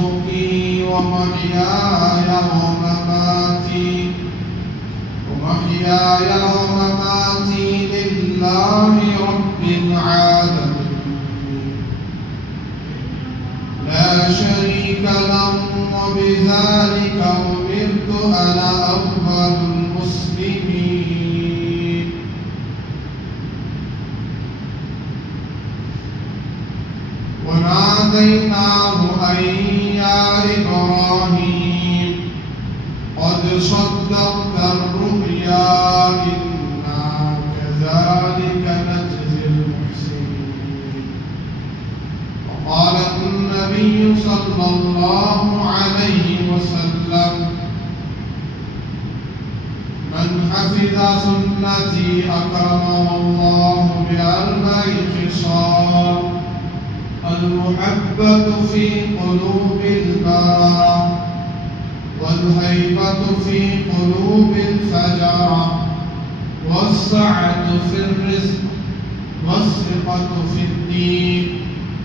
ونسكي ومحياي ومماتي لله رب العالمين لا شريك له وبذلك أمرت أنا أول المسلمين. وناديناه أن يا إبراهيم قد صدقت الرؤيا إنا كذلك نجزي المحسنين. وقال النبي صلى الله عليه وسلم من حفظ سنتي أكرمه الله بأربع خصال: المحبة في قلوب البررة، والهيبة في قلوب الفجرة، والسعة في الرزق، والثقة في الدين،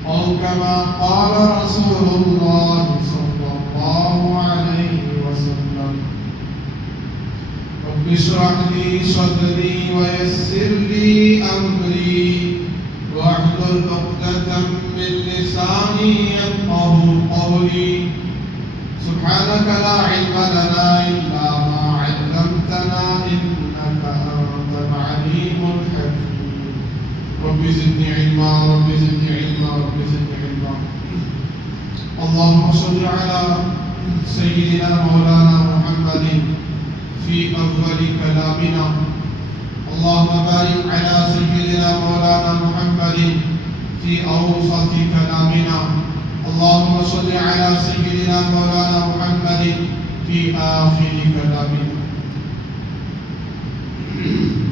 أو كما قال رسول الله صلى الله عليه وسلم. رب اشرح لي صدري ويسر لي أمري واحلل عقدة من لساني يفقهوا قولي. سبحانك لا علم لنا إلا ما علمتنا إنك أنت العليم الحكيم. رب زدني علما رب زدني علما رب زدني علما. اللهم صل على سيدنا مولانا محمد في أول كلامنا. اللهم بارك على سيدنا مولانا محمد في أوسط كلامنا. اللهم صل على سيدنا مولانا محمد في آخر كلامنا.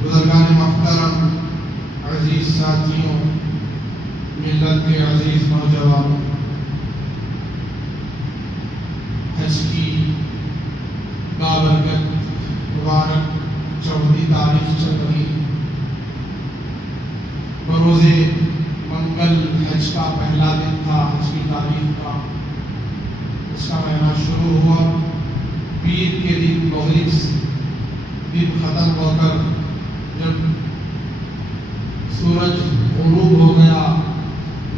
بزرگان محترم، عزیز ساتھیوں، ملت کے عزیز نوجوانوں، حج کی بابرکت مبارک 14 تاریخ چل رہی. بروز منگل حج کا پہلا دن تھا، حج کی تاریخ کا. اس کا مہینہ شروع ہوا پیر کے دن مغرب دن ختم ہو کر جب سورج غروب ہو گیا،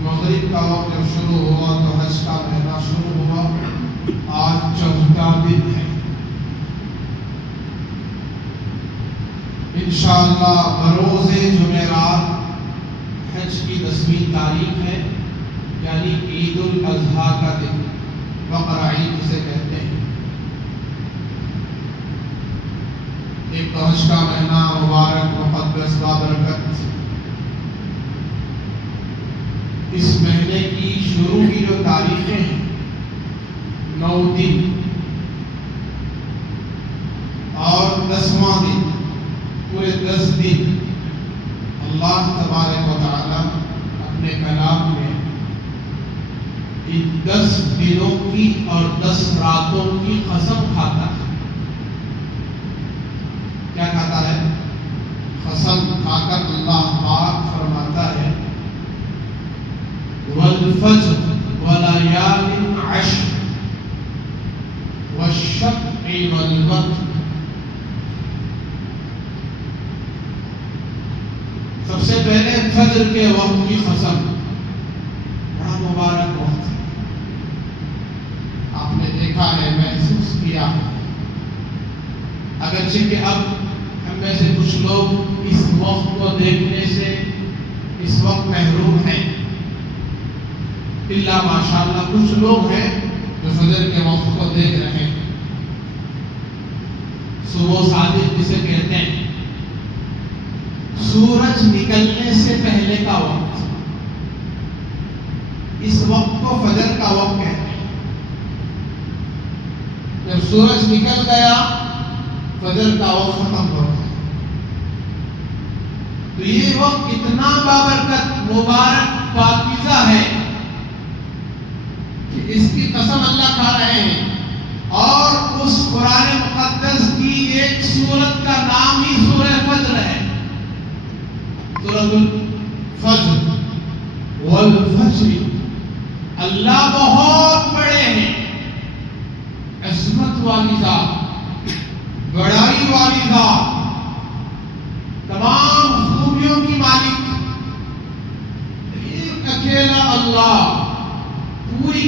مغرب کا وقت جب شروع ہوا تو حج کا مہینہ شروع ہوا. آج 14واں دن ہے. انشاءاللہ بروز جمعرات حج کی 10ویں تاریخ ہے، یعنی عید الاضحیٰ کا دن، بقر عید جسے کہتے ہیں. ایک تو حج کا مہینہ مبارک مقدس بابرکت. اس مہینے کی شروع کی جو تاریخیں ہیں 9 دن اور 10واں دن، پورے 10 دن اللہ تبارک و تعالی اپنے کلام میں ان 10 دنوں کی اور 10 راتوں کی قسم کھاتا ہے. کیا کھاتا ہے؟ قسم کھا کر اللہ پاک فرماتا ہے والفجر وليال عشر والشفع والوتر. سب سے پہلے فجر کے وقت کی قسم، بڑا مبارک وقت ہے. آپ نے دیکھا ہے، محسوس کیا، اگرچہ کہ اب ہم میں سے کچھ لوگ اس وقت کو دیکھنے سے اس وقت محروم ہیں. اللہ ماشاءاللہ کچھ لوگ ہیں جو فجر کے وقت کو دیکھ رہے ہیں. صبح صادق جسے کہتے ہیں، سورج نکلنے سے پہلے کا وقت، اس وقت کو فجر کا وقت کہتے ہیں. جب سورج نکل گیا فجر کا وقت ختم ہو گیا. تو یہ وقت اتنا بابرکت، مبارک، پاکیزہ ہے کہ اس کی قسم اللہ کھا رہے ہیں. اور اس قرآن مقدس کی ایک سورت کا نام ہی سورہ فجر ہے، سورۃ الفجر والفجر. اللہ بہت بڑے ہیں،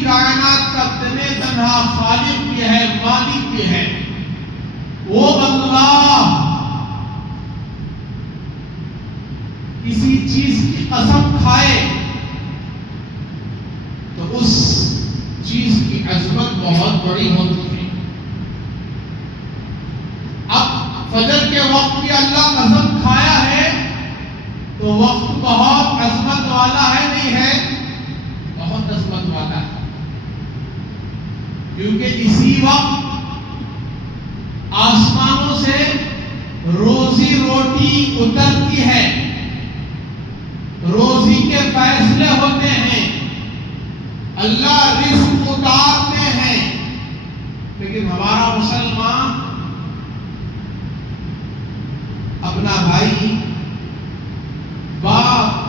کائنات کا تنے تنہا خالق بھی ہے، مالک بھی ہے، وہ اللہ کسی چیز کی قسم کھائے تو اس چیز کی عظمت بہت بڑی ہوتی ہے۔ اب فجر کے وقت کی اللہ قسم کھایا ہے تو وقت بہت عظمت والا ہے، نہیں ہے؟ بہت عظمت والا ہے، کیونکہ اسی وقت آسمانوں سے روزی روٹی اترتی ہے، روزی کے فیصلے ہوتے ہیں، اللہ رزق اتارتے ہیں۔ لیکن ہمارا مسلمان اپنا بھائی، باپ،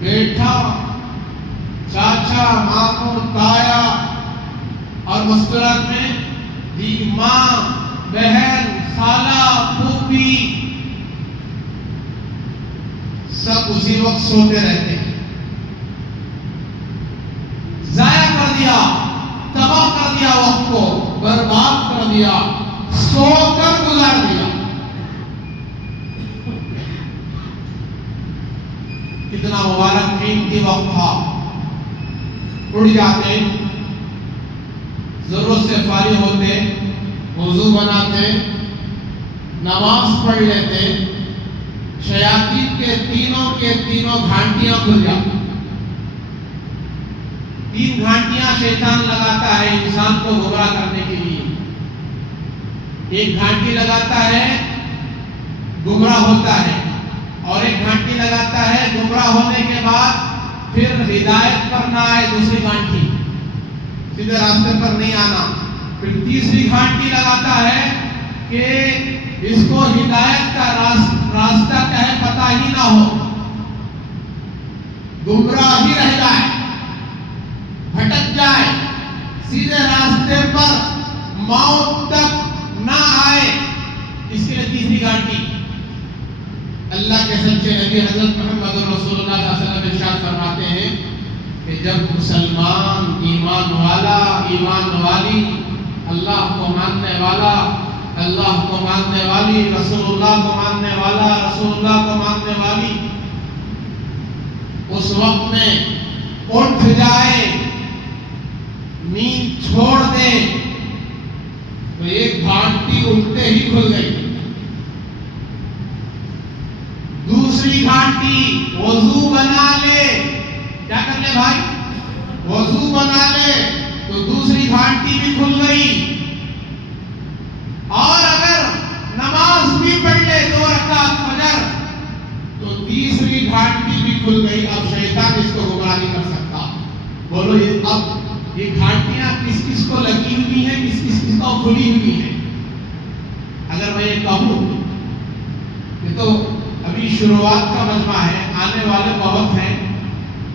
بیٹا، چاچا، ماموں، تایا اور مستورات میں دی ماں، بہن، خالہ، پھوپھی، سب اسی وقت سوتے رہتے ہیں۔ ضائع کر دیا، تباہ کر دیا، وقت کو برباد کر دیا، سو کر گزار دیا۔ کتنا مبارک قیمتی وقت تھا، اڑ جاتے، ضرورت سے فارغ ہوتے، وضو بناتے، نماز پڑھ لیتے، شیاطین کے تینوں گھانٹیاں کھل جاتی۔ 3 گھانٹیاں شیطان لگاتا ہے انسان کو گمراہ کرنے کے لیے۔ ایک گھانٹی لگاتا ہے، گمراہ ہوتا ہے، اور ایک گھانٹی لگاتا ہے گمراہ ہونے کے بعد پھر ہدایت پر نہ آئے، دوسری گھانٹی سیدھے راستے پر نہیں آنا۔ پھر تیسری گھانٹی لگاتا ہے کہ اس کو ہدایت کا راستہ کیا ہے پتہ ہی نہ ہو، گمراہ ہی رہ جائے، بھٹک جائے، سیدھے راستے پر موت تک نہ آئے۔ اس کے لیے تیسری گھانٹی۔ اللہ کے سچے نبی حضرت محمد رسول اللہ صلی اللہ علیہ وسلم ارشاد فرماتے ہیں کہ جب مسلمان، ایمان والا، ایمان والی، اللہ کو ماننے والا، اللہ کو ماننے والی، رسول اللہ کو ماننے والا، رسول اللہ کو ماننے والی اس وقت میں اٹھ جائے، نیند چھوڑ دے، تو ایک گھانٹی اٹھتے ہی کھل گئی۔ دوسری گھانٹی وضو بنا لے، کیا کر لے بھائی؟ وضو بنا لے تو دوسری گھانٹی بھی کھل گئی، اور اگر نماز بھی پڑھ لے 2 رکعت فجر تو تیسری گھانٹی بھی کھل گئی۔ اب شیطان اس کو گمراہ نہیں کر سکتا۔ بولو اب یہ گھانٹیاں کس کس کو لگی ہوئی ہیں، کس کس کو کھلی ہوئی ہیں؟ اگر میں یہ کہوں، یہ تو ابھی شروعات کا مجمع ہے، آنے والے بہت ہیں،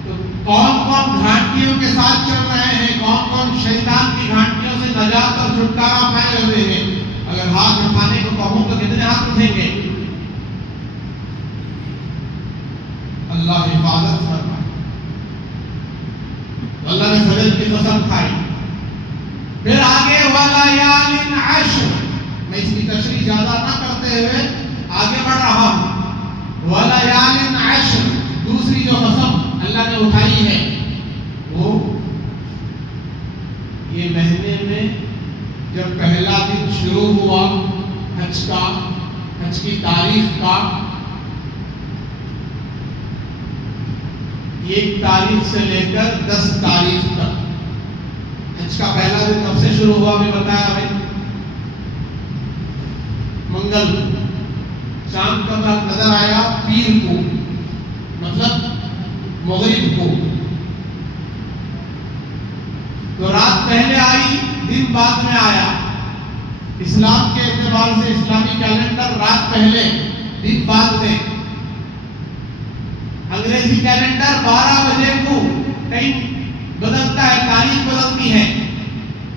تو کون کون گھانٹیوں کے ساتھ چل رہے ہیں، کون کون شیطان کی گھانٹیوں سے نجات اور چھٹکارا پائے ہوئے ہیں؟ اگر ہاتھ اٹھانے کو کہوں تو کتنے ہاتھ اٹھیں گے؟ اللہ حفاظت فرمائے۔ اللہ نے فجر کی قسم کھائی، پھر آگے وَلَيَالٍ عَشْرٍ، میں اس کی تشریح زیادہ نہ کرتے ہوئے آگے بڑھ رہا ہوں۔ وَلَيَالٍ عَشْرٍ، دوسری جو قسم اللہ نے اٹھائی ہے وہ یہ مہینے میں جب پہلا دن شروع ہوا حج کا، حج کی تاریخ کا، 1 تاریخ سے لے کر 10 تاریخ تک، حج کا پہلا دن کب سے شروع ہوا میں بتایا بھائی؟ منگل، شام کا وقت نظر آیا پیر کو، مطلب مغرب کو، تو رات پہلے آئی، دن بعد میں آیا۔ اسلام کے اعتبار سے اسلامی کیلنڈر رات پہلے، دن بعد میں۔ انگریزی کیلنڈر 12 بجے کو ٹائم بدلتا ہے، تاریخ بدلتی ہے۔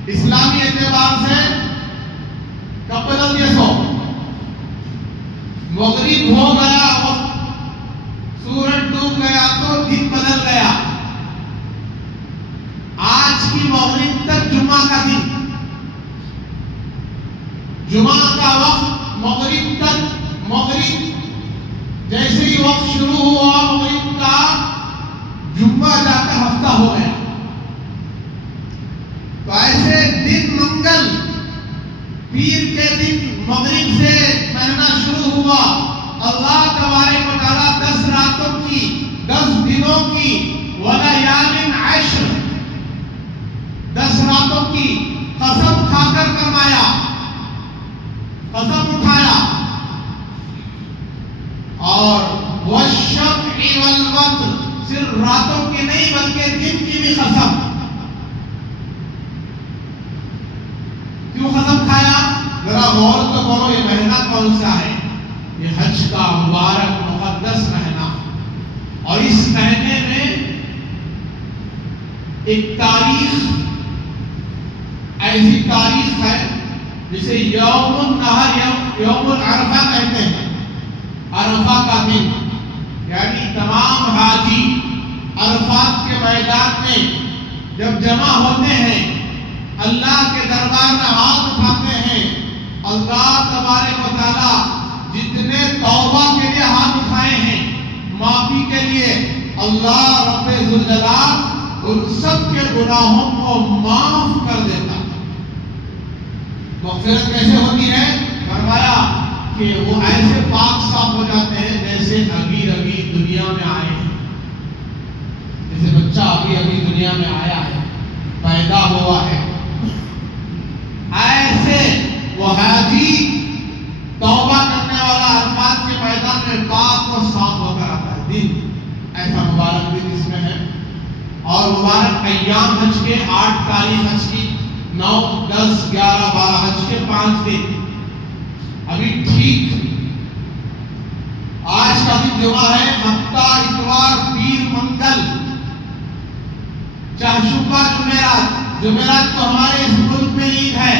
اسلامی اعتبار سے کب بدلتی ہے؟ مغرب ہو گیا، سورج ڈوب گیا تو دن بدل گیا۔ کی مغرب تک جمعہ کا دن، جمعہ کا وقت مغرب تک، مغرب جیسے ہی وقت شروع ہوا مغرب کا، جمعہ جا کر ہفتہ ہو گیا. تو ایسے دن منگل، پیر کے دن مغرب سے مہینہ شروع ہوا. اللہ تبارک و تعالیٰ 10 راتوں کی، 10 دنوں کی، وَلَيَالٍ عَشْرٍ، 10 راتوں کی قسم کھا کر فرمایا، قسم اٹھایا. اور وَالشَّفْعِ وَالْوَتْرِ، صرف راتوں کی نہیں بلکہ دن کی بھی قسم. کیوں قسم کھایا؟ ذرا غور تو کرو، یہ مہینہ کون سا ہے؟ یہ حج کا مبارک مقدس مہینہ. اور اس مہینے میں ایک تاریخ، ایسی تاریخ ہے جسے یوم النحر، یوم العرفہ کہتے ہیں. عرفہ کا دن، یعنی تمام حاجی عرفات کے میدان میں جب جمع ہوتے ہیں، اللہ کے دربار میں ہاتھ اٹھاتے ہیں. اللہ تبارک و تعالیٰ جتنے توبہ کے لیے ہاتھ اٹھائے ہیں، معافی کے لیے، اللہ رب ذوالجلال ان سب کے گناہوں کو معاف کر دیتا. مغفرت کیسے ہوتی ہے؟ فرمایا کہ وہ ایسے پاک صاف ہو جاتے ہیں جیسے ابھی ابھی دنیا میں آئے ہیں. جیسے بچہ ابھی ابھی دنیا میں آیا ہے، پیدا ہوا ہے، ایسے وہ حاجی توبہ کرنے والا عرفات کے میدان میں پاک و صاف ہو کر آتا ہے. دن ایسا مبارک دن اس میں ہے. اور مبارک ایام حج کے 8 تاریخ حج کی، 9، 10، 11، 12 حج کے 5 دن. ابھی ٹھیک آج کا دن جمعہ ہے، ہفتہ، اتوار، پیر، منگل، چہارشنبہ، جمعرات. جمعرات تو ہمارے اس ملک میں عید ہے،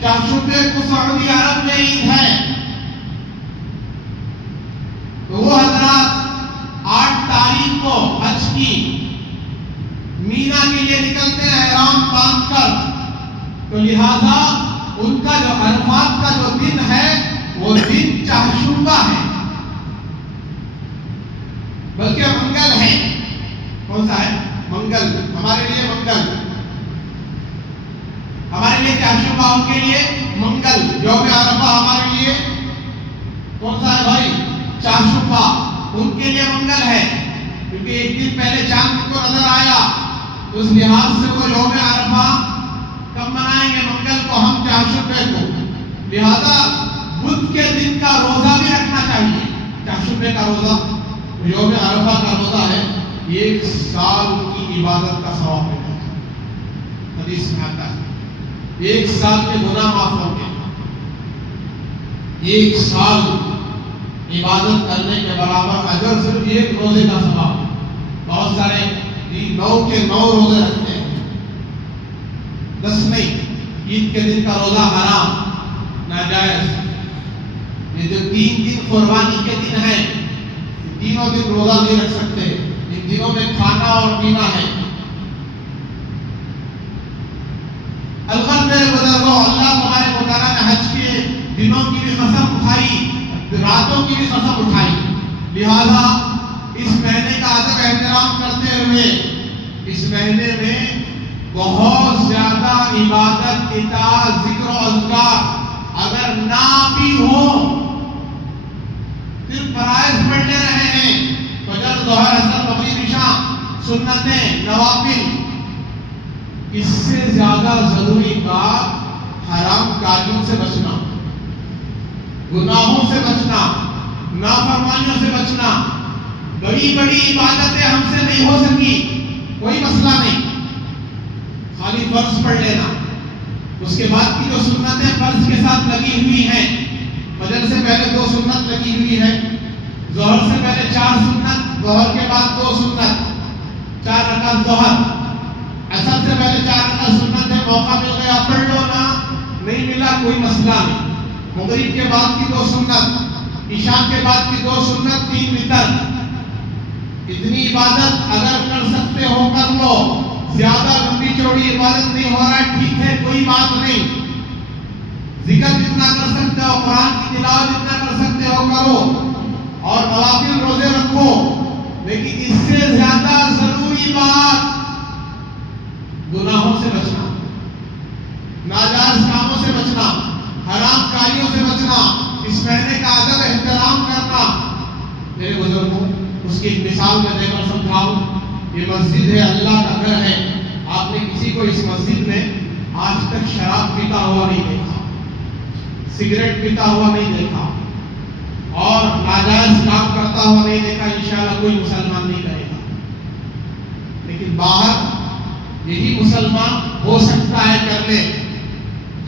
چہارشنبے کو سعودی عرب میں عید ہے. تو وہ حضرات 8 تاریخ کو حج کی مینا کے لیے نکلتے ہیں احرام باندھ کر. تو لہذا ان کا جو عرفات کا جو دن ہے وہ دن چہارشنبہ ہے، بلکہ منگل ہے. کون سا ہے؟ منگل. ہمارے لیے منگل، ہمارے لیے چہارشنبہ، ان کے لیے منگل. یوم عرفہ ہمارے لیے کون سا ہے بھائی؟ چہارشنبہ. ان کے لیے منگل ہے، کیونکہ ایک دن پہلے چاند کو نظر آیا. اس لحاظ سے وہ یوم عرفہ کب منائیں گے؟ منگل کو، ہم چہارشنبے کو. لہذا بدھ کے دن کا روزہ بھی رکھنا چاہیے. چہارشنبے کا روزہ، یوم عرفہ کا روزہ ہے، 1 سال کی عبادت کا ثواب ملتا ہے. حدیث میں آتا ہے 1 سال کے گناہ معاف ہوں گے. 1 سال عبادت کرنے کے برابر اجر صرف 1 روزے کا ثواب. بہت سارے 9 کے 9 روزے رکھتے ہیں، 10 نہیں. عید کے دن کا روزہ حرام، ناجائز. یہ جو 3 دن قربانی کے دن ہیں، تینوں دن روزہ نہیں رکھ سکتے. ان دنوں میں کھانا اور پینا ہے. البتہ میرے بزرگوں، اللہ تبارک و تعالیٰ نے حج کے دنوں کی بھی قسم اٹھائی، راتوں کی بھی قسم اٹھائی. لہذا اس مہینے کا ادب احترام کرتے ہوئے اس مہینے میں بہت زیادہ عبادت، اطاعت، ذکر و اذکار اگر نہ بھی ہو، صرف فرائض پڑھ لے رہے ہیں، فجر، ظہر، عصر، مغرب، عشاء، سنتیں، نوافل، اس سے زیادہ ضروری بات حرام کاریوں سے بچنا، گناہوں سے بچنا، نافرمانیوں سے بچنا. بڑی بڑی عبادتیں ہم سے نہیں ہو سکی، کوئی مسئلہ نہیں، خالی فرض پڑھ لینا. اس کے بعد کی جو سنتیں فرض کے ساتھ لگی ہوئی ہیں، فجر سے پہلے 2 سنت لگی ہوئی ہے، ظہر سے پہلے 4 سنت، ظہر کے بعد 2 سنت، 4 رکعت ظہر. عصر سے پہلے 4 رکعت سنت ہے، موقع مل گیا پڑھ لو، نہ نہیں ملا کوئی مسئلہ نہیں. مغرب کے بعد کی 2 سنت، عشاء کے بعد کی 2 سنت، 3 وتر. اتنی عبادت اگر کر سکتے ہو کر لو. زیادہ لمبی چوڑی عبادت نہیں ہو رہا ہے ٹھیک ہے، کوئی بات نہیں، ذکر جتنا کر سکتے ہو، قرآن کی تلاوت جتنا کر سکتے ہو کرو، اور نوافل روزے رکھو، لیکن اس سے زیادہ ضروری بات گناہوں سے بچنا، ناجائز کاموں سے بچنا، حرام کاریوں سے بچنا، اس مہینے کا ادب احترام کرنا۔ میرے بزرگوں، اس کی ایک مثال میں دے کر سمجھاؤں، یہ مسجد ہے، اللہ کا گھر ہے، آپ نے کسی کو اس مسجد میں آج تک شراب پیتا ہوا نہیں دیکھا، سگریٹ پیتا ہوا نہیں دیکھا، اور ناجائز کام کرتا ہوا نہیں دیکھا، انشاءاللہ کوئی مسلمان نہیں کرے گا۔ لیکن باہر یہی مسلمان ہو سکتا ہے کر لے،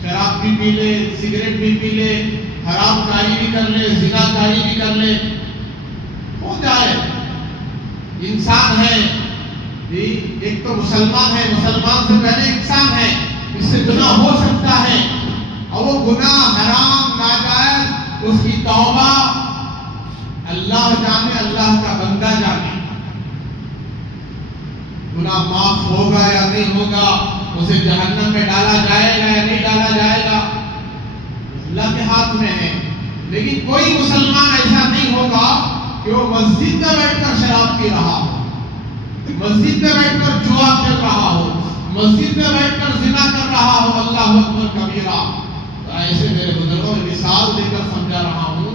شراب بھی پی لے، سگریٹ بھی پی لے، حرام کاری بھی کر لے، زنا کاری بھی کر لے، ہو جائے، انسان ہے، ایک تو مسلمان ہے، مسلمان سے پہلے انسان ہے، اس سے گناہ ہو سکتا ہے، اور وہ گناہ حرام ناجائز اس کی توبہ اللہ جانے، اللہ کا بندہ جانے، گناہ معاف ہوگا یا نہیں ہوگا، اسے جہنم میں ڈالا جائے گا یا نہیں ڈالا جائے گا، اللہ کے ہاتھ میں ہے۔ لیکن کوئی مسلمان ایسا نہیں ہوگا کہ وہ مسجد میں بیٹھ کر شراب پی رہا ہو، مسجد میں بیٹھ کر جوا کھیل رہا ہو، مسجد میں بیٹھ کر زنا کر رہا ہو، اللہ اکبر کبیرہ۔ ایسے میرے بزرگوں میں مثال دے کر سمجھا رہا ہوں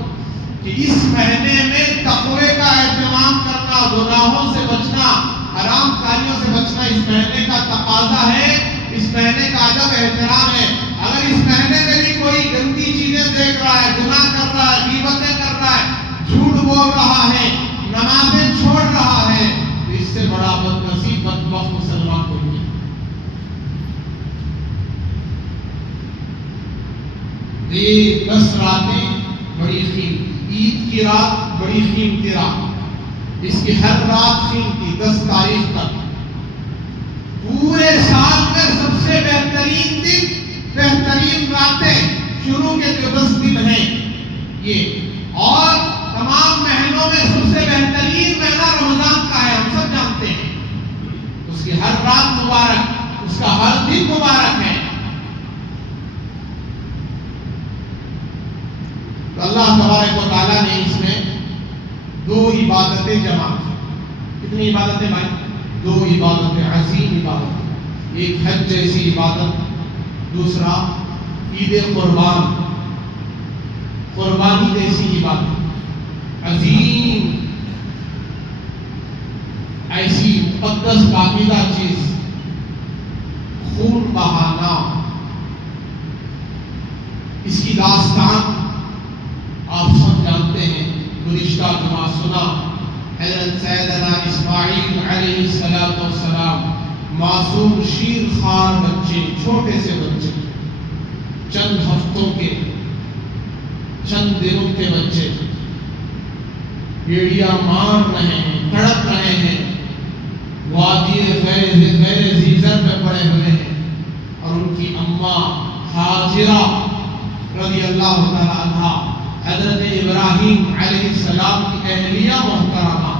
کہ اس مہینے میں تقوی کا اہتمام کرنا، گناہوں سے بچنا، حرام کاریوں سے بچنا اس مہینے کا تقاضا ہے، اس مہینے کا ادب احترام ہے۔ اگر اس مہینے میں بھی کوئی گندی چیزیں دیکھ رہا ہے، گناہ کر رہا ہے، غیبتیں کر رہا ہے، جھوٹ بول رہا ہے، نمازیں چھوڑ رہا ہے، تو اس سے بڑا بدنصیب بدبخت مسلمان کوئی نہیں۔ یہ 10 راتیں بڑی قیمتی، عید کی رات بڑی قیمتی رات، اس کی ہر رات قیمتی، 10 تاریخ تک پورے سال میں سب سے بہترین دن، بہترین راتیں شروع کے جو 10 دن ہیں یہ، اور تمام مہینوں میں سب سے بہترین مہینہ رمضان کا ہے، ہم سب جانتے ہیں، اس کی ہر رات مبارک، اس کا ہر دن مبارک ہے۔ تو اللہ تبارک و تعالیٰ نے اس میں 2 عبادتیں جمع کی۔ کتنی عبادتیں بھائی؟ 2 عبادتیں، عظیم عبادتیں، ایک حج جیسی عبادت، دوسرا عید قربان، قربانی جیسی عبادت، عظیم، ایسی مقدس پاکیزہ چیز، خون بہانا، اس کی داستان آپ سب جانتے ہیں، گزشتہ جمعہ سنا، حضرت سیدنا اسماعیل علیہ السلام، معصوم شیر خوار بچے، چھوٹے سے بچے، چند ہفتوں کے، چند دنوں کے بچے، بیڑیاں مار رہے ہیں، تڑپ رہے ہیں، وادی غیر زیزر میں پڑے ہوئے ہیں، اور ان کی اماں ہاجرہ رضی اللہ تعالی عنہا، حضرت ابراہیم علیہ السلام کی اہلیہ محترمہ،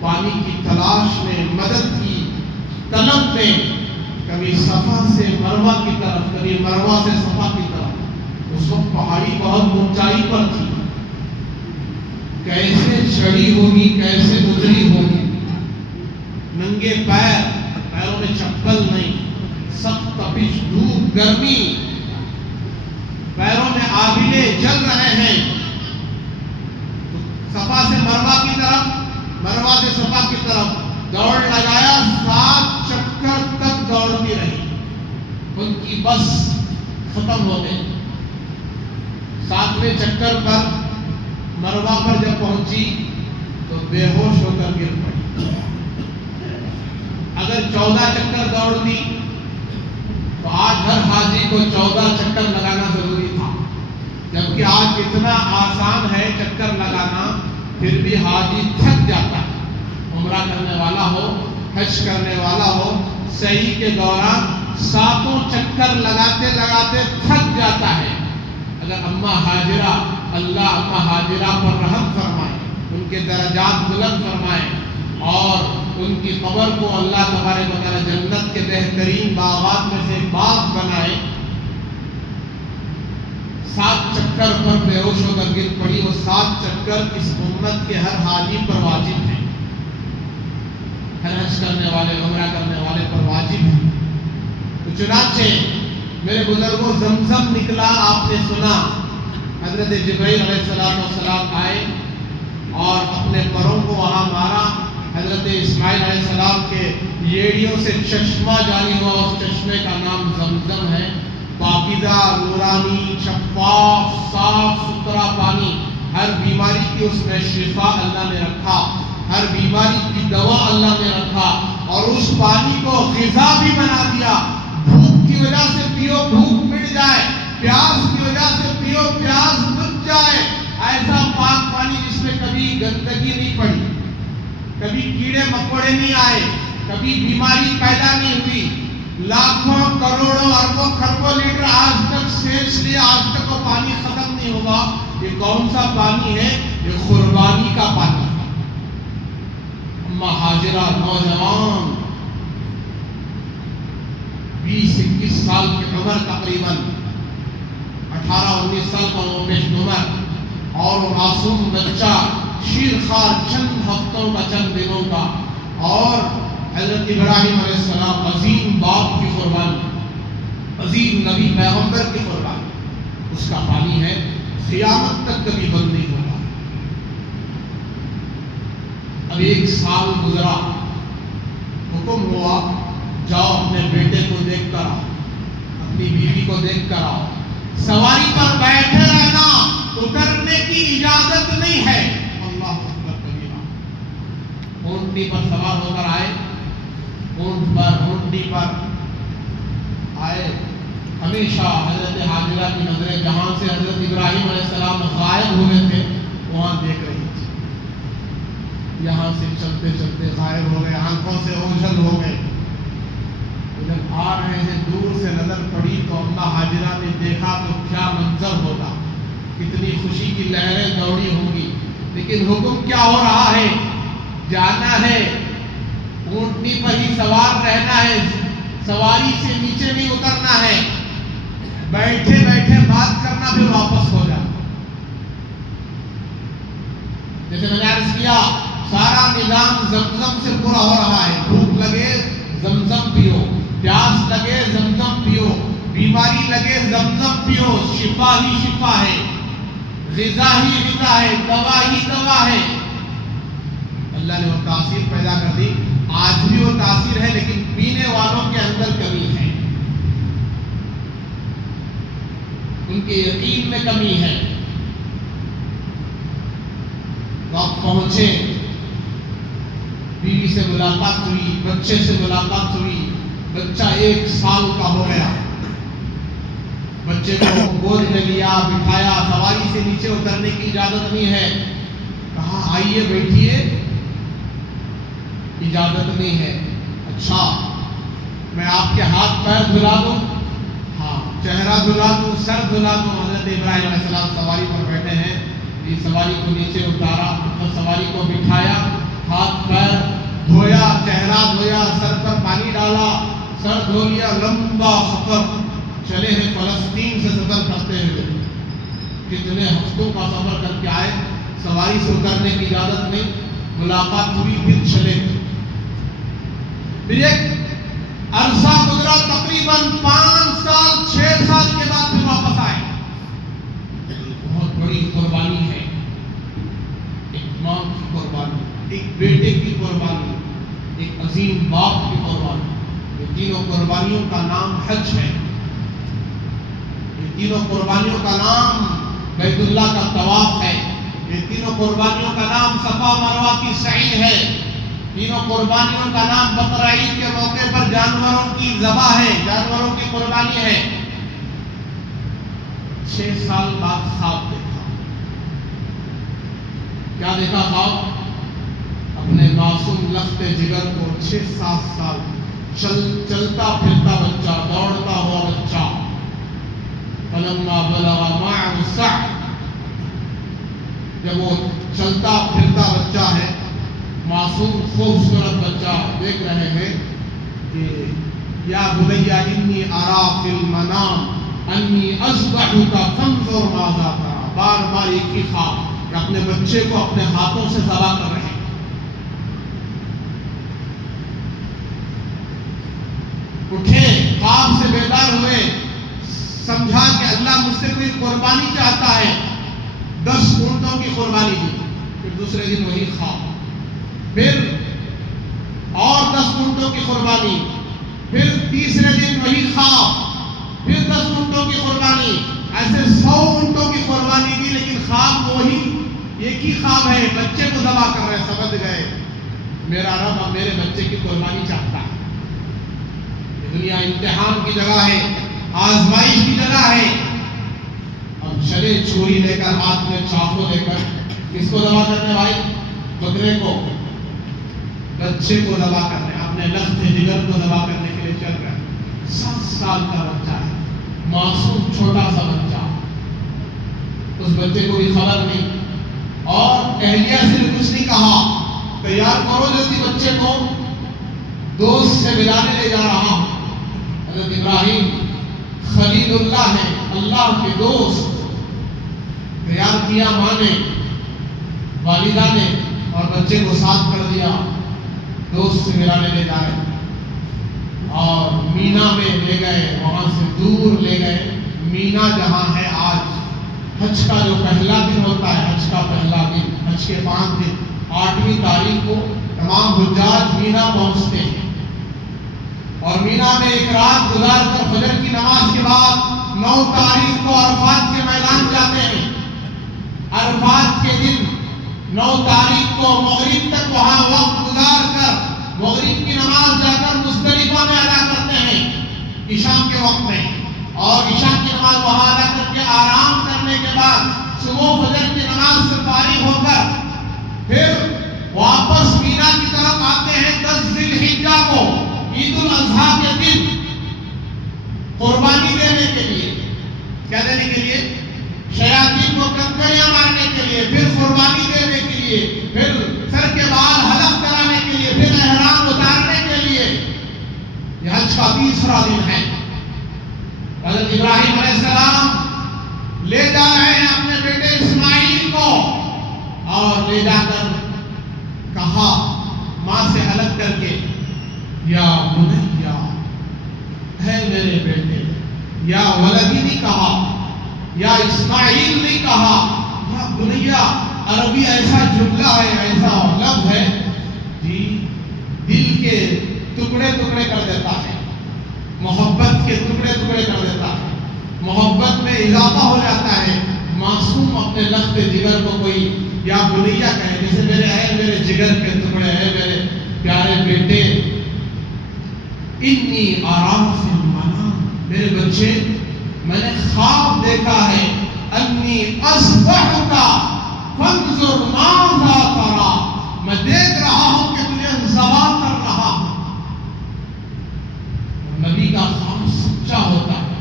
پانی کی تلاش میں، مدد کی طلب میں، کبھی صفا سے مروہ کی طرف، کبھی مروہ سے صفا کی طرف، اس وقت پہاڑی بہت اونچائی پر تھی، کیسے چڑھی ہوگی، کیسے گزری ہوگی، ننگے پیر، پیروں میں چپل نہیں، سخت تپش، دھوپ، گرمی، پیروں میں آبلے جل رہے ہیں، صفا سے مروہ کی طرف، مروہ سے صفا کی طرف دوڑ لگایا، 7 چکر تک دوڑتی رہی، ان کی بس ختم ہو گئی، 7ویں چکر پر مروہ پر جب پہنچی تو بے ہوش ہو کر گر پڑی۔ اگر 14 چکر دوڑتی تو آج ہر حاجی کو 14 چکر لگانا ضروری تھا، جبکہ آج اتنا آسان ہے چکر لگانا، پھر بھی حاجی تھک جاتا ہے، عمرہ کرنے والا ہو، حج کرنے والا ہو، صحیح کے دوران 7 چکر لگاتے لگاتے تھک جاتا ہے۔ اگر اماں ہاجرہ، اللہ اماں ہاجرہ پر رحم فرمائے، ان کے درجات بلند فرمائے، اور ان کی قبر کو اللہ تبارک و تعالی جنت کے بہترین باغات میں سے ایک باغ بنائے، 7 چکر پر بے ہوش ہو کر گر پڑی. وہ 7 چکر اس امت کے ہر حاجی پر واجب ہیں، ہر حج کرنے والے، عمرہ کرنے والے پر واجب ہیں. تو چنانچہ میرے بزرگوں زمزم نکلا، آپ نے سنا. حضرت جبرائیل علیہ السلام آئے اور اپنے پروں کو وہاں مارا. حضرت اسماعیل علیہ السلام کے یڑیوں سے چشمہ جاری ہوا. اس چشمے کا نام زمزم ہے. پاکیزہ، نورانی، شفاف، صاف ستھرا پانی. ہر بیماری کی اس میں شفا اللہ نے رکھا، ہر بیماری کی دوا اللہ نے رکھا. اور اس پانی کو غذا بھی بنا دیا. بھوک کی وجہ سے پیو، بھوک مٹ جائے. پیاس کی وجہ سے پیو، پیاس مٹ جائے. ایسا پاک پانی جس میں کبھی گندگی نہیں پڑی، کبھی کیڑے مکوڑے نہیں آئے، کبھی بیماری پیدا نہیں ہوئی. لاکھوں کروڑوں اربوں خربوں لیٹر آج تک سینچ لیا، آج تک وہ پانی ختم نہیں ہوگا. یہ کون سا پانی ہے؟ یہ قربانی کا پانی ہے. اما حاجرہ نوجوان 20-21 سال کی عمر، تقریباً 18-19 سال کا وہ پیش عمر، اور وہ معصوم بچہ شیرخوار چند ہفتوں کا، چند دنوں کا. اور حضرت ابراہیم علیہ السلام عظیم باپ کی قربانی، عظیم نبی پیغمبر کی قربانی. اس کا پانی ہے، قیامت تک کبھی بند نہیں ہوگا. اب 1 سال گزرا، حکم ہوا جاؤ اپنے بیٹے کو دیکھ کر آؤ، اپنی بیوی کو دیکھ کر آؤ. سواری پر بیٹھے رہنا، اترنے کی اجازت نہیں ہے. اللہ اکبر کبیرہ. اونٹنی پر سوار ہو کر آئے، اونٹنی پر آئے. ہمیشہ حضرت حاجرہ کی نظریں جہاں سے حضرت ابراہیم علیہ السلام غائب ہوئے تھے وہاں دیکھ رہی تھی. یہاں سے چلتے چلتے غائب ہو گئے، آنکھوں سے اوجھل ہو گئے. جب آ رہے ہیں دور سے نظر پڑی تو اما حاجرہ نے دیکھا تو کیا منظر ہوگا، کتنی خوشی کی لہریں دوڑی ہوں گی. لیکن حکم کیا ہو رہا ہے؟ جانا ہے، اونٹنی پر ہی سوار رہنا ہے، سواری سے نیچے نہیں اترنا ہے. بیٹھے بیٹھے بات کرنا پھر واپس ہو جانا. جیسے میں نے عرض کیا، سارا نظام زمزم سے پورا ہو رہا ہے. بھوک لگے زمزم پیو، پیاس لگے زمزم پیو، بیماری لگے زمزم پیو. شفا ہی شفا ہے، غذا ہی غذا ہے، دوا ہی دوا ہے. اللہ نے وہ تاثیر پیدا کر دی. آج بھی وہ تاثیر ہے، لیکن پینے والوں کے اندر کمی ہے، ان کے یقین میں کمی ہے. وقت پہنچے، بیوی سے ملاقات ہوئی، بچے سے ملاقات ہوئی. بچہ 1 سال کا ہو گیا. بچے کو گود میں لیا، بٹھایا. سواری سے نیچے اترنے کی اجازت نہیں ہے. کہا آئیے بیٹھیے، اجازت نہیں ہے. اچھا میں آپ کے ہاتھ پیر دھلا دوں؟ ہاں. چہرہ دھلا دوں، سر دھلا دوں؟ حضرت ابراہیم علیہ السلام سواری پر بیٹھے ہیں. یہ سواری کو نیچے اتارا، سواری کو بٹھایا، ہاتھ پیر دھویا، چہرہ دھویا، سر پر پانی ڈالا، سر دھو لیا. لمبا سفر چلے ہیں، فلسطین سے سفر کرتے ہوئے. کتنے ہفتوں کا سفر کر کے آئے. سواری سے اترنے کی اجازت نہیں. ملاقات ہوئی، پھر چلے. پھر ایک عرصہ گزرا، تقریباً 5 سال 6 سال کے بعد پھر واپس آئے. بہت بڑی قربانی ہے، ایک ماں کی قربانی، ایک بیٹے کی قربانی، ایک عظیم باپ کی قربانی. یہ تینوں قربانیوں کا نام حج ہے. یہ تینوں قربانیوں کا نام بیت اللہ کا طواف ہے. یہ تینوں قربانیوں کا نام صفا مروہ کی سعی ہے. تینوں قربانیوں کا نام بقر عید کے موقع پر جانوروں کی ذبح ہے، جانوروں کی قربانی ہے. 6 سال بعد خواب دیکھا. کیا دیکھا خواب؟ اپنے معصوم لخت جگر کو 6-7 سال چلتا پھرتا بچہ، دوڑتا ہوا بچہ. فلما بلغ معه السعي، جب وہ چلتا پھرتا بچہ ہے، معصوم خوبصورت بچہ، دیکھ رہے ہیں کہ یا بنی انی ارا فی المنام انی اذبحک فانظر ماذا تری، بار بار ایک ہی خواب کہ اپنے بچے کو اپنے ہاتھوں سے ذبح کر رہے ہیں. اٹھے، خواب سے بیدار ہوئے، سمجھا کہ اللہ مجھ سے کوئی قربانی چاہتا ہے، 10 اونٹوں کی قربانی دی. پھر دوسرے دن وہی خواب، پھر اور 10 اونٹوں کی قربانی، پھر تیسرے دن وہی خواب، پھر 10 اونٹوں کی قربانی. ایسے 100 اونٹوں کی قربانی دی، لیکن خواب وہی، ایک ہی خواب ہے، بچے کو ذبح کر رہے. سمجھ گئے میرا رب اب میرے بچے کی قربانی چاہتا ہے. یہ دنیا امتحان کی جگہ ہے، آزمائش کی جگہ ہے. اب چلے چھری لے کر، ہاتھ میں چاقو لے کر، کس کو ذبح کرنے بھائی؟ بکرے کو، بچے کو ذبح کرنے، اپنے لخت جگر کو ذبح کرنے کے لیے چل رہے. 7 سال کا بچہ ہے، معصوم چھوٹا سا بچہ. اس بچے کو بھی خبر نہیں، اور اہلیہ سے بھی کچھ نہیں کہا. تیار کرو جلدی بچے کو، دوست سے ملانے لے جا رہا ہوں. حضرت ابراہیم خلیل اللہ ہے، اللہ کے دوست. تیار کیا ماں نے، والدہ نے، اور بچے کو ساتھ کر دیا. دوست سے ملانے لے جا رہے اور مینا میں لے گئے، وہاں سے دور لے گئے. مینا جہاں ہے آج، حج کا جو پہلا دن ہوتا ہے، حج کا پہلا دن، حج کے 5 دن، 8ویں تاریخ کو تمام حجاج مینا پہنچتے ہیں. اور مینا میں ایک رات گزار کر فجر کی نماز کے بعد 9 تاریخ کو عرفات کے میدان جاتے ہیں. عرفات کے دن 9 تاریخ کو مغرب تک وہاں وقت گزار کر مغرب کی نماز جا کر مزدلفہ میں ادا کرتے ہیں عشاء کے وقت میں. اور عشاء کی نماز وہاں ادا کر کے آرام کرنے کے بعد صبح فجر کی نماز سے فارغ ہو کر پھر واپس مینا کی طرف آتے ہیں. 10 ذی الحجہ کو، عید الاضحیٰ کے دن، قربانی دینے کے لیے. کیا دینے کے لیے؟ شیاطین کو کنکریاں مارنے کے لیے، پھر قربانی دینے کے لیے، پھر سر کے بال حلق کرانے کے لیے، پھر احرام اتارنے کے لیے. یہ حج کا 3واں دن ہے. حضرت ابراہیم علیہ السلام لے جا رہے ہیں اپنے بیٹے اسماعیل کو، اور لے جا کر کہا ماں سے الگ کر کے، یا بنیا، ہے میرے بیٹے. یا ولدی نہیں کہا، یا اسماعیل نہیں کہا، یا بنیا. عربی ایسا جملہ ہے، ایسا لفظ ہے جی دل کے ٹکڑے ٹکڑے کر دیتا ہے، محبت کے ٹکڑے ٹکڑے کر دیتا ہے، محبت میں اضافہ ہو جاتا ہے. معصوم اپنے لخت جگر کو کوئی یا بنیا کہے، جیسے میرے جگر کے ٹکڑے ہیں، میرے پیارے بیٹے. انی ارا فی المنام، میرے بچے میں نے خواب دیکھا ہے. انی اذبحک فانظر ماذا تری، میں دیکھ رہا ہوں کہ تجھے ذبح کر رہا ہوں. نبی کا خواب سچا ہوتا ہے.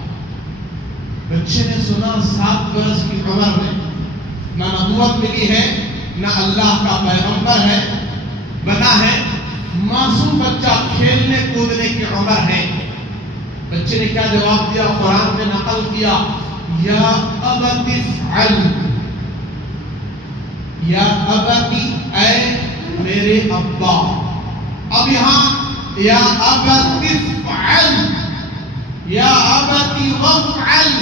بچے نے سنا 7 برس کی عمر میں، نہ نبوت ملی ہے، نہ اللہ کا پیغمبر ہے بنا ہے، معصوم بچہ، کھیلنے کودنے کی عمر ہے. بچے نے کیا جواب دیا؟ قرآن میں نقل کیا، یا ابت افعل، یا ابتی، اے میرے ابا. اب یہاں یا ابت افعل، یا ابتی وفعل،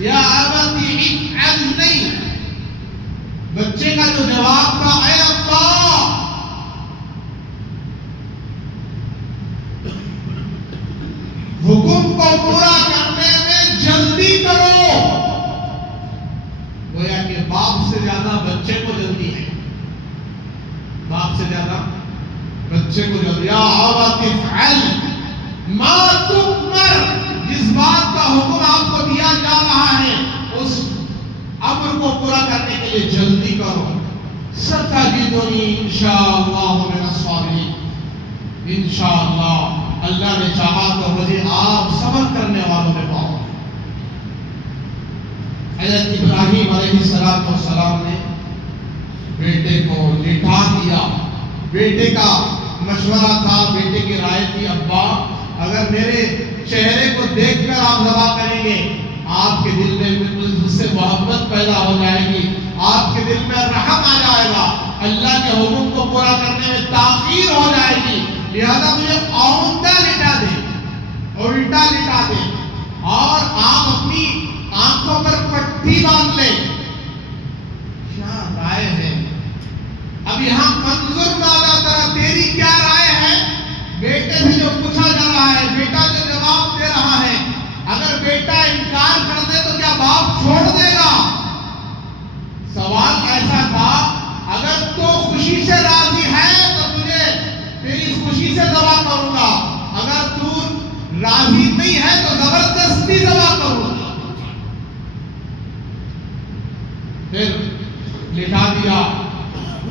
یا ابتی افعل نہیں. بچے کا جو جواب تھا، اے ابا. حکم کو پورا کرنے میں جلدی کرو. گویا کہ باپ سے زیادہ بچے کو جلدی ہے، باپ سے زیادہ بچے کو جلدی. یا ابت افعل ما تؤمر، جس بات کا حکم آپ کو دیا جا رہا ہے اس امر کو پورا کرنے کے لیے جلدی کرو. ستجدنی انشاءاللہ من الصابرین، انشاءاللہ اللہ نے چاہا تو مجھے آپ صبر کرنے والوں میں پاؤ. حضرت ابراہیم علیہ السلام نے بیٹے کو لٹا دیا. بیٹے کا مشورہ تھا، بیٹے کی رائے تھی، ابا اگر میرے چہرے کو دیکھ کر آپ ذبح کریں گے آپ کے دل میں مجھ سے محبت پیدا ہو جائے گی، آپ کے دل میں رحم آ جائے گا، اللہ کے حکم کو پورا کرنے میں تاخیر ہو جائے گی، لہذا مجھے اوندا لٹا دیں، الٹا لٹا دیں اور آپ اپنی آنکھوں پر پٹی باندھ لیں۔ کیا رائے ہے؟ اب یہاں منظر مالا ترا، تیری کیا رائے ہے؟ بیٹے سے جو پوچھا جا رہا ہے، بیٹا جو جواب دے رہا ہے، اگر بیٹا انکار کر دے تو کیا باپ چھوڑ دے گا؟ سوال ایسا تھا، اگر تو خوشی سے راضی ہے تو تجھے تیری خوشی سے ذبح کروں گا، اگر تو راضی نہیں ہے تو زبردستی ذبح کروں گا۔ پھر لٹا دیا،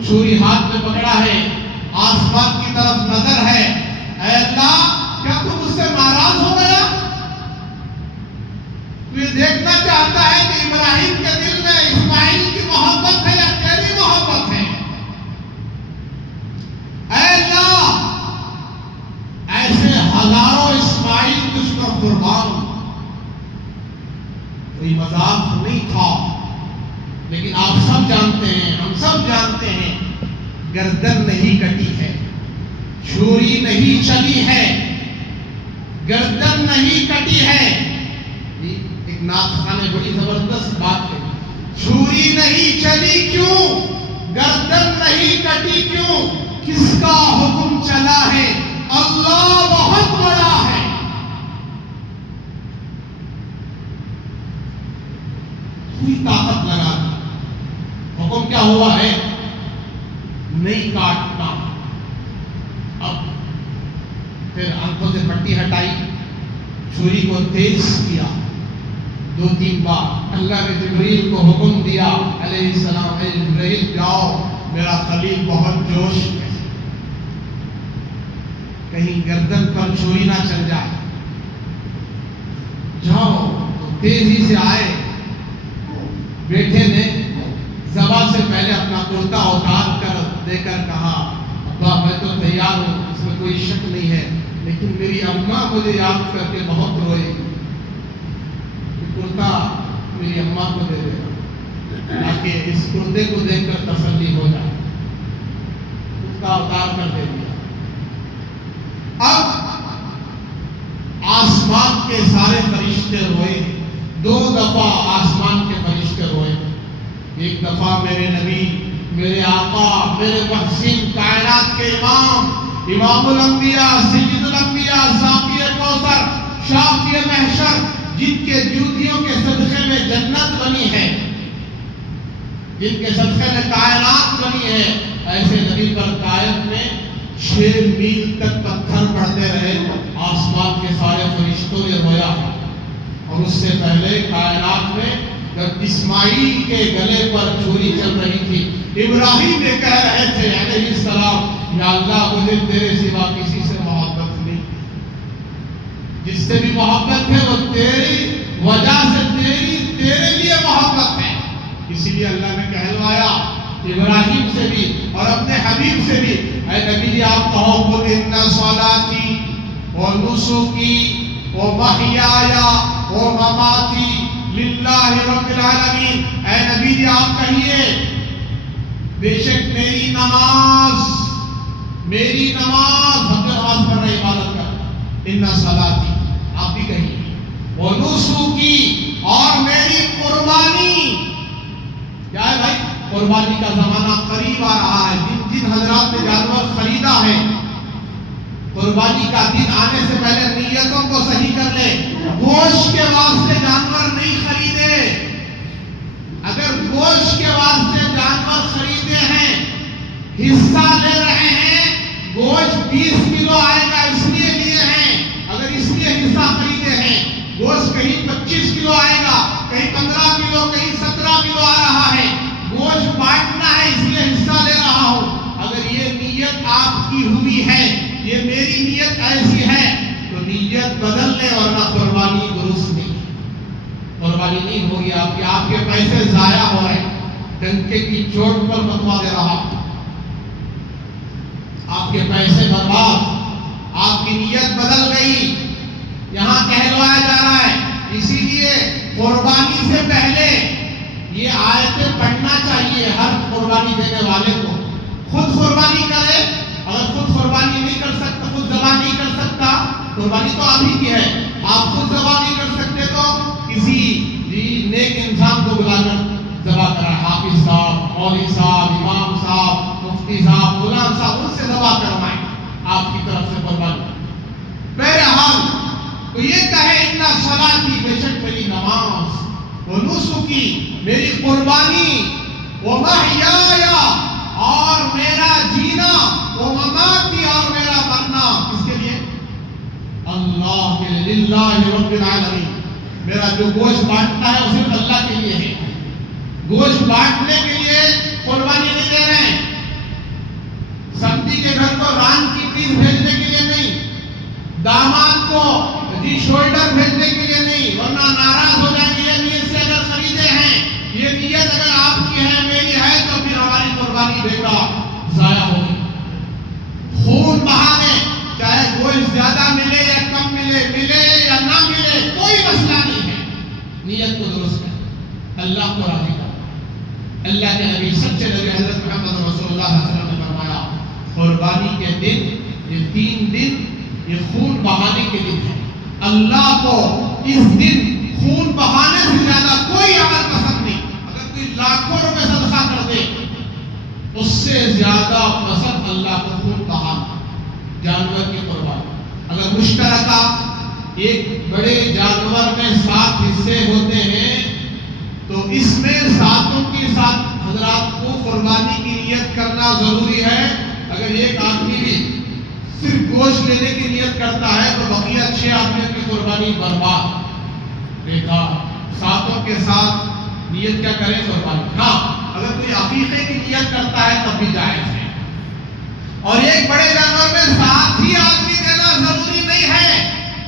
چھری ہاتھ میں پکڑا ہے، آسمان کی طرف نظر ہے، اے اللہ کیا تو مجھ سے ناراض ہو گیا؟ تو یہ دیکھنا چاہتا ہے کہ ابراہیم کے دل میں اسماعیل کی محبت ہے یا تیری محبت ہے؟ اے اللہ ایسے ہزاروں اسماعیل تجھ پر قربان، کوئی مذاق نہیں تھا، لیکن آپ سب جانتے ہیں، ہم سب جانتے ہیں، گردن نہیں کٹی ہے، چھری نہیں چلی ہے، گردن نہیں کٹی ہے۔ ایک نعت خواہ نے بڑی زبردست بات ہے، چھری نہیں چلی کیوں، گردن نہیں کٹی کیوں، کس کا حکم چلا ہے، اللہ بہت بڑا ہے۔ کوئی طاقت لگا دی، حکم کیا ہوا ہے؟ نہیں کاٹنا۔ اب پھر آنکھوں سے پٹی ہٹائی، چھری کو تیز کیا، 2-3 بار اللہ نے جبریل کو حکم دیا، علیہ السلام، اے جبریل جاؤ، میرا خلیل بہت جوش میں، کہیں گردن پر چھری نہ چل جائے، جاؤ۔ تو تیزی سے آئے، بیٹے نے ذبح سے پہلے اپنا کرتا اتار کر دے کر کہا، ابا میں تو تیار ہوں، اس میں کوئی شک نہیں ہے، لیکن میری اماں مجھے یاد کر کے بہت روئے، کرتا میری اماں کو دے دے تاکہ اس کرتے کو دیکھ کر تسلی ہو جائے، کرتا اتار کر دے دیا۔ اب آسمان کے سارے فرشتے روئے، 2 دفعہ آسمان کے فرشتے روئے، ایک دفعہ میرے نبی، میرے آقا، میرے محسن، کائنات کے امام، امام الانبیاء، سید الانبیاء، ساقی کوثر، شافی محشر، جن کے جوتیوں کے صدقے میں جنت بنی ہے، جن کے صدقے میں کائنات بنی ہے، ایسے نبی پر کائنات میں 6 میل تک پتھر پڑتے رہے، آسمان کے سارے فرشتوں نے رویا۔ اور اس سے پہلے کائنات میں جب اسماعیل کے گلے پر چھری چل رہی تھی، ابراہیم نے کہہ رہے تھے علیہ السلام، یا اللہ مجھے تیرے سوا کسی سے محبت نہیں، جس سے بھی محبت ہے وہ تیری وجہ سے، تیرے لیے محبت ہے۔ اسی لیے اللہ نے کہلوایا ابراہیم سے بھی اور اپنے حبیب سے بھی، اے نبی جی آپ کہو قل ان صلاتی و نسکی و محیایا و مماتی للہ رب العالمین، اے نبی جی آپ کہیے بے شک میری نماز، ہم جو نماز پڑھ رہے عبادت کر، ان صلاتی آپ بھی کہیے، وہ نسکی اور میری قربانی، کیا ہے بھائی؟ قربانی کا زمانہ قریب آ رہا ہے، جن حضرات نے جانور خریدا ہے، قربانی کا دن آنے سے پہلے نیتوں کو صحیح کر لے، گوشت کے واسطے جانور نہیں خریدے، اگر گوشت کے واسطے جانور خریدے ہیں، حصہ لے رہے ہیں، گوشت 20 کلو آئے گا اس لیے لیے ہیں، اگر اس لیے حصہ خریدے ہیں، گوشت کہیں 25 کلو آئے گا، کہیں 15 کلو، کہیں 17 کلو آ رہا ہے، گوشت بانٹنا ہے اس لیے حصہ لے رہا ہوں، اگر یہ نیت آپ کی ہوئی ہے، یہ میری نیت ایسی ہے تو نیت بدل لے، ورنہ قربانی درست نہیں، قربانی نہیں ہوگی، آپ کے پیسے ضائع ہو رہے، ڈنکے کی چوٹ پر فتوا دے رہا، آپ کے پیسے برباد، آپ کی نیت بدل گئی، یہاں کہلوایا جا رہا ہے۔ اسی لیے قربانی سے پہلے یہ آیتیں پڑھنا چاہیے ہر قربانی دینے والے کو۔ خود قربانی کرے، اگر خود قربانی نہیں کر سکتا، خود ذبح نہیں کر سکتا، قربانی تو آپ ہی کی ہے، آپ خود ذبح نہیں کر سکتے تو کسی نیک انسان کو بلا کر ذبح کرائے، حافظ صاحب، مولوی صاحب، امام صاحب، مفتی صاحب، فلاں صاحب، ان سے ذبح کروائیں آپ کی طرف سے قربانی۔ بہرحال تو یہ کہے ان صلاتی، بے شک میری نماز، و نسکی، میری قربانی، و محیایا، اور میرا جینا، و مماتی، اور میرا مرنا، کس کے لیے؟ اللہ کے لیے، للہ رب العالمین۔ میرا جو گوشت بانٹنا ہے وہ صرف اللہ کے لیے ہے، گوشت بانٹنے کے لیے قربانی نہیں دے رہے ہیں، سمدھی کے گھر کو ران کی پیس بھیجنے کے لیے نہیں، داماد کو شولڈر بھیجنے کے لیے نہیں، ورنہ ناراض ہو جائیں گے۔ یہ نیت سے اگر خریدے ہیں، یہ نیت اگر آپ کی ہے، میری ہے، تو پھر ہماری قربانی بیکار ضائع ہوگی۔ خون بہانے، چاہے گوشت زیادہ ملے یا کم ملے، ملے یا نہ ملے، کوئی مسئلہ نہیں ہے، نیت کو درست کر، اللہ کو راضی کر۔ اللہ کے نبی، سچے نبی حضرت محمد رسول اللہ صلی اللہ علیہ وسلم نے فرمایا، قربانی کے دن، یہ 3 دن یہ خون بہانے کے دن ہے۔ اللہ کو اس دن خون بہانے سے زیادہ کوئی عمل پسند نہیں۔ اگر کوئی لاکھوں روپے صدقہ کر دے، اس سے زیادہ پسند اللہ کو خون بہانا، جانور کی قربانی۔ اگر مشترکہ ایک بڑے جانور میں 7 حصے ہوتے ہیں تو اس میں 7 کے ساتھ حضرات کو قربانی کی نیت کرنا ضروری ہے۔ اگر ایک آدمی بھی صرف گوشت لینے کی نیت کرتا ہے تو بقیہ 6 آدمیوں کی قربانی برباد۔ دیکھا، 7 کے ساتھ نیت کیا کرے؟ قربانی۔ ہاں، اگر کوئی عقیقے کی نیت کرتا ہے تب بھی جائز ہے۔ اور ایک بڑے